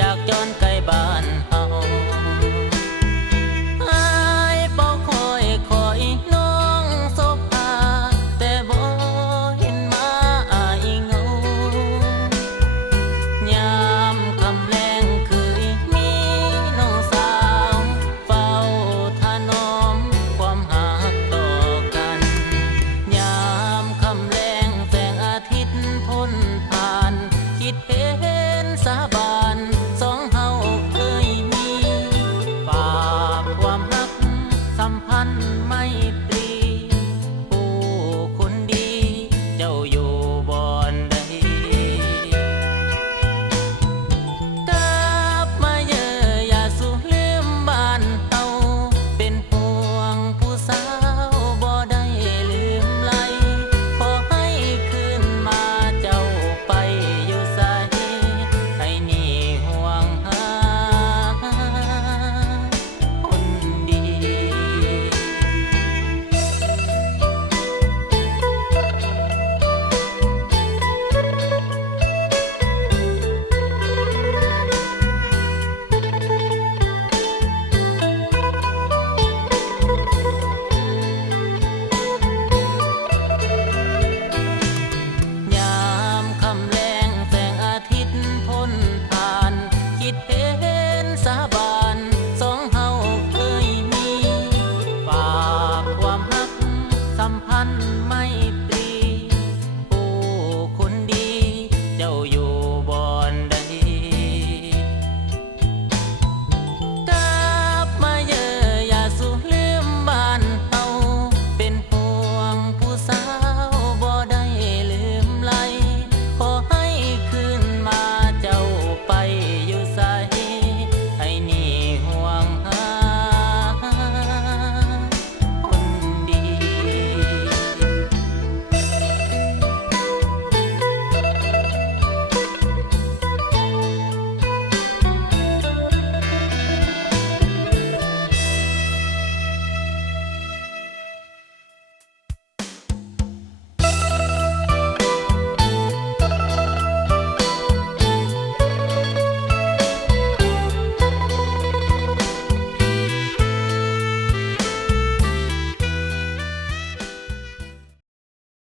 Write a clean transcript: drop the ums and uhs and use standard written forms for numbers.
จากจอนไกลบ้านเฮาอายเฝ้าคอยคอยน้องสบตาแต่บ่เห็นมาอายเหงายามคำแลงคือมีน้องสาวเฝ้าถนอมความหักต่อกันยามคำแลงแสงอาทิตย์พ้นผ่านคิดเห็นสาบานสองเฮาเคยมีฝากความรักสัมพันธ์ไมตรีผู้คนดีเจ้าอยู่บ่อนใดกลับมาเยอะอย่าสู่ลืมบ้านเฮาเป็นห่วงผู้สาวบ่ได้ลืมไหลขอให้คืนมาเจ้าไปอยู่ไสให้นี่ห่วงหาคนดี ยามค่ำแลงแสงอาทิตย์พ้นผ่านคิดเห็